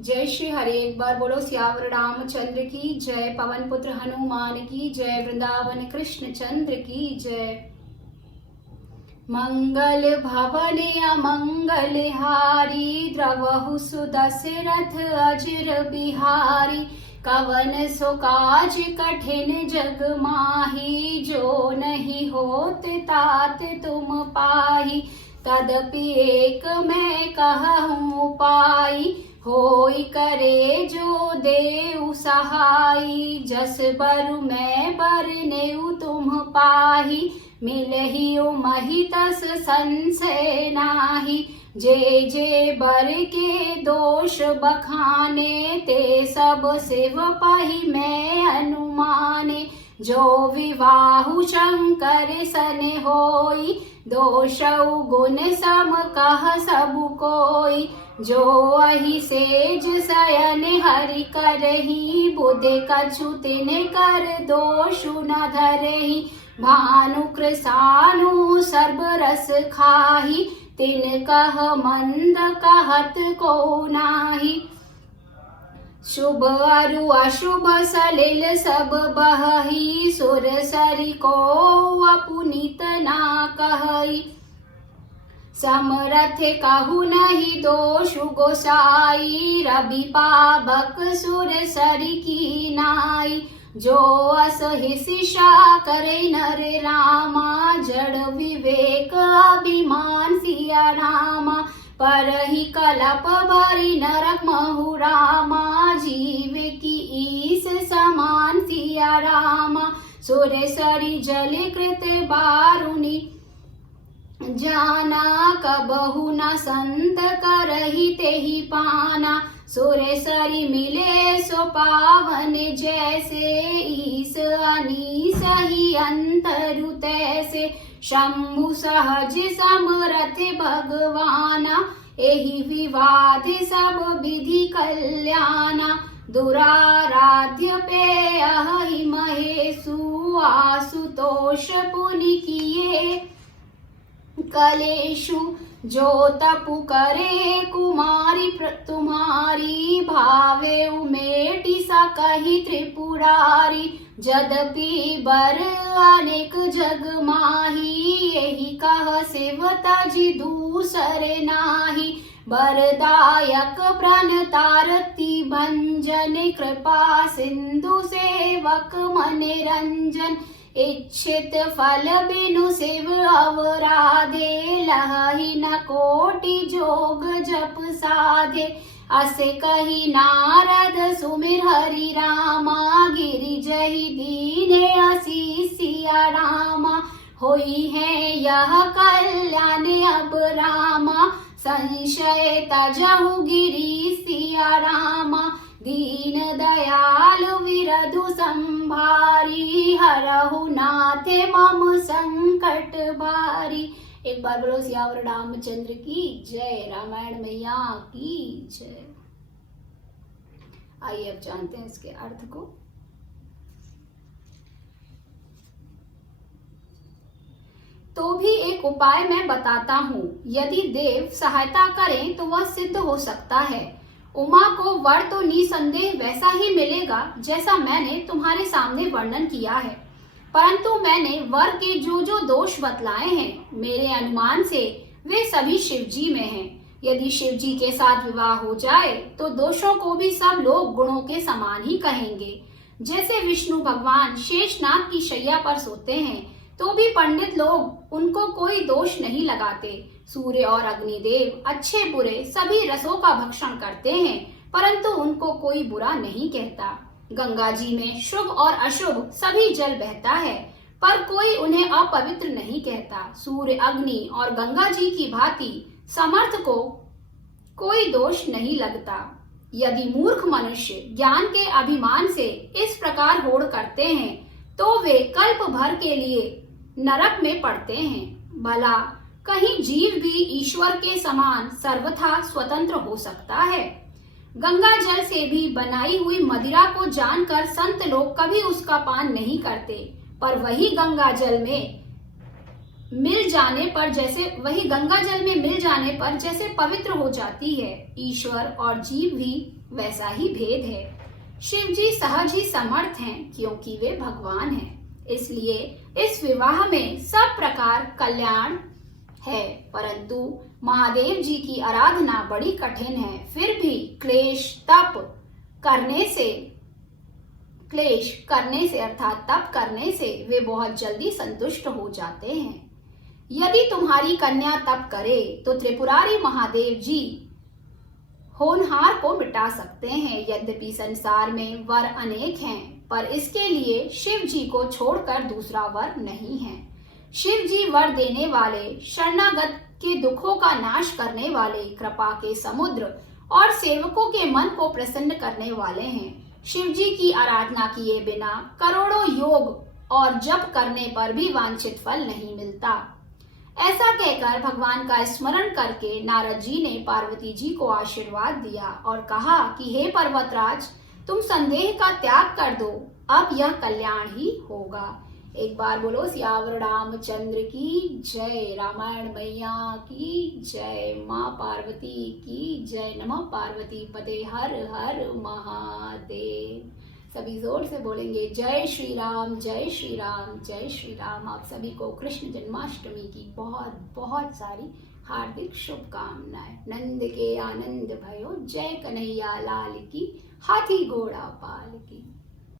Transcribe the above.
जय श्री हरि। एक बार बोलो सियावर रामचंद्र की जय, पवन पुत्र हनुमान की जय, वृंदावन कृष्ण चंद्र की जय। मंगल भवन अमंगल हारी, द्रवहु सुदशरथ अजर बिहारी। कवन सो काज कठिन जग माही, जो नहीं होत तात तुम पाही। तदपि एक मैं कहूँ उपाय, होई करे जो देउ सहाई। जस बरु मैं बरनेउ तुम पाही, मिलहिउ महि तस संशय नाही। जे जे बर के दोष बखाने, ते सब शिव पाही मैं अनुमाने। जो विवाहु शंकर सन होई, दोषौ गुण सम कह सब कोई। जो अहि सेज शयन हरि करही, बुध कछु तिन कर दोषु न धरही। भानु कृसानु सर्ब रस खाही, तिन कह मंद कहत को नाही। शुभ अरु अशुभ सलिल सब बहही, सुर सरि को अपुनीत ना कहई। समरथ कहु नहीं दोषु गोसाई, रवि पावक सुर सरि की नाई। जो असहिषा करे नर रामा, जड़ विवेक अभिमान सिया रामा। परहि कलप भरि नरक महु रामा, जीव की ईस समान सिया रामा। सुर सरि जल कृत बारुनी, जाना कबहु न संत करहि तेहि पाना। सुर सरि मिले सो पावन, जैसे ईस अनीस ही अंतरु तैसे। शंभु सहज समरथ भगवाना, एहि विवाद सब विधि कल्याणा। दुराराध्य पे अहि महेशु, आशुतोष पुनि किए कलेशु। जो तपु करे कुमारी तुम्हारी, भावे उमेटी सकहि त्रिपुरारी। जदपि बर अनेक जग माही, यही कह शिव तजि दूसरे नाही। बरदायक प्रण तारति भंजन, कृपा सिंधु सेवक मन रंजन। इच्छित फल बिनु शिव अवराधे, लहि न कोटि जोग जप साधे। असे कही नारद सुमिर हरि रामा, गिरिजहि दीने असीस सिया रामा। होई है यह कल्याण अब रामा, संशय तजहु गिरी सिया रामा। दीन दयालु विरधु संभारी, हरहु नाथे मम संकट भारी। एक बार बोलो सियावर रामचंद्र की जय, रामायण मैया की जय। आइए अब जानते हैं इसके अर्थ को। तो भी एक उपाय मैं बताता हूँ, यदि देव सहायता करें तो वह सिद्ध हो सकता है। उमा को वर तो निसंदेह वैसा ही मिलेगा जैसा मैंने तुम्हारे सामने वर्णन किया है, परंतु मैंने वर के जो जो दोष बतलाए हैं, मेरे अनुमान से वे सभी शिवजी में हैं। यदि शिवजी के साथ विवाह हो जाए तो दोषों को भी सब लोग गुणों के समान ही कहेंगे। जैसे विष्णु भगवान शेषनाग की शैया पर सोते हैं, तो भी पंडित लोग उनको कोई दोष नहीं लगाते। सूर्य और अग्निदेव अच्छे बुरे सभी रसों का भक्षण करते हैं, परंतु उनको कोई बुरा नहीं कहता। गंगा जी में शुभ और अशुभ सभी जल बहता है, पर कोई उन्हें अपवित्र नहीं कहता। सूर्य, अग्नि और गंगा जी की भांति समर्थ को कोई दोष नहीं लगता। यदि मूर्ख मनुष्य ज्ञान के अभिमान से इस प्रकार होड़ करते हैं, तो वे कल्प भर के लिए नरक में पड़ते हैं। भला कहीं जीव भी ईश्वर के समान सर्वथा स्वतंत्र हो सकता है? गंगा जल से भी बनाई हुई मदिरा को जानकर संत लोग कभी उसका पान नहीं करते, पर वही गंगा जल में मिल जाने पर जैसे वही गंगा जल में मिल जाने पर जैसे पवित्र हो जाती है, ईश्वर और जीव भी वैसा ही भेद है। शिव जी सहज ही समर्थ हैं क्योंकि वे भगवान हैं। इसलिए इस विवाह में सब प्रकार कल्याण है, परंतु महादेव जी की आराधना बड़ी कठिन है। फिर भी क्लेश करने से अर्थात तप करने से वे बहुत जल्दी संतुष्ट हो जाते हैं। यदि तुम्हारी कन्या तप करे तो त्रिपुरारी महादेव जी होनहार को मिटा सकते हैं। यद्यपि संसार में वर अनेक हैं, पर इसके लिए शिव जी को छोड़कर दूसरा वर नहीं है। शिव जी वर देने वाले, शरणागत के दुखों का नाश करने वाले, कृपा के समुद्र और सेवकों के मन को प्रसन्न करने वाले हैं। शिव जी की आराधना किए बिना करोड़ों योग और जप करने पर भी वांछित फल नहीं मिलता। ऐसा कहकर भगवान का स्मरण करके नारद जी ने पार्वती जी को आशीर्वाद दिया और कहा कि हे पर्वतराज, तुम संदेह का त्याग कर दो, अब यह कल्याण ही होगा। एक बार बोलो सियावर रामचंद्र की जय, रामायण मैया की जय, माँ पार्वती की जय। नमः पार्वती पते हर हर महादेव। सभी जोर से बोलेंगे जय श्री राम, जय श्री राम, जय श्री राम। आप सभी को कृष्ण जन्माष्टमी की बहुत बहुत सारी हार्दिक शुभकामनाएं। नंद के आनंद भयो, जय कन्हैया लाल की, हाथी घोड़ा पाल की।